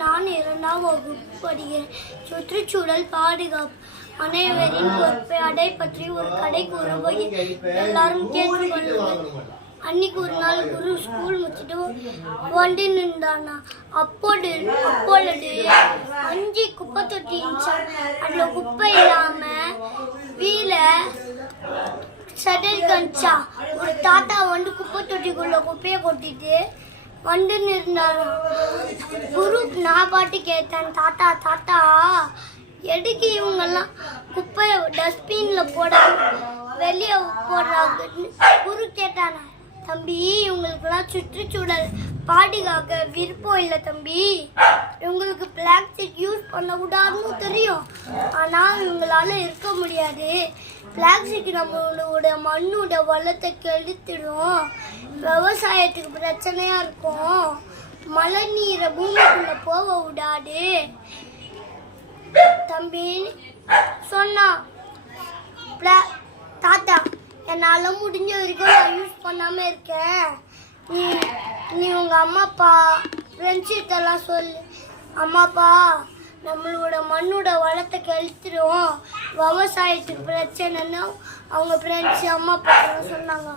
நான் 2ஆம் வகுப்பு படிக்கிறேன். சுற்றுச்சூழல் பாதுகாப்பு அனைவரின் பொறுப்பை அடை பற்றி ஒரு கதை கூறும்போது எல்லாரும் கேட்டுக்கொள்ளுங்கள். அன்னைக்கு ஒரு நாள் குரு ஸ்கூல் முடிச்சுட்டு வந்து நின்றானா. அப்பொழுது 5 குப்பை தொட்டி இருந்துச்சு. அதுல குப்பை இல்லாம வீல சடல் கணிச்சா. ஒரு தாத்தா வந்து குப்பை தொட்டிக்குள்ள குப்பையை கொட்டிட்டு வந்து நின்றாராம். குரு நான் பாட்டு கேட்டேன், தாத்தா தாத்தா எதுக்கு இவங்கெல்லாம் குப்பையை டஸ்ட்பின்ல வெளியே போடுறாங்கன்னு குரு கேட்டானா. தம்பி, இவங்களுக்கெல்லாம் சுற்றுச்சூழல் பாதுகாக்க விருப்பம் இல்லை தம்பி. இவங்களுக்கு பிளாஸ்டிக் யூஸ் பண்ணக்கூடாதுன்னு தெரியும், ஆனால் இவங்களால இருக்க முடியாது. பிளாஸ்டிக் நம்மளோட மண்ணோட வளத்தை கெடுத்துடும், விவசாயத்துக்கு பிரச்சனையா இருக்கும், மழை நீரை பூமிக்குள்ள போக விடாது தம்பி சொன்னா. தாத்தா, என்னால் முடிஞ்ச வரைக்கும் நான் யூஸ் பண்ணாமல் இருக்கேன். நீ உங்கள் அம்மா அப்பா ஃப்ரெண்ட்ஷிப்டெல்லாம் சொல்லு. அம்மா அப்பா நம்மளோட மண்ணோட வளத்தை கெடுத்துடும், விவசாயத்துக்கு பிரச்சனைன்னு அவங்க ஃப்ரெண்ட்ஸு அம்மா அப்பா சொன்னாங்க.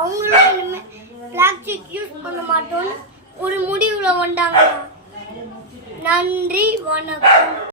அவங்களும் இனிமேல் பிளாஸ்டிக் யூஸ் பண்ண மாட்டோன்னு ஒரு முடிவில் வந்தாங்க. நன்றி, வணக்கம்.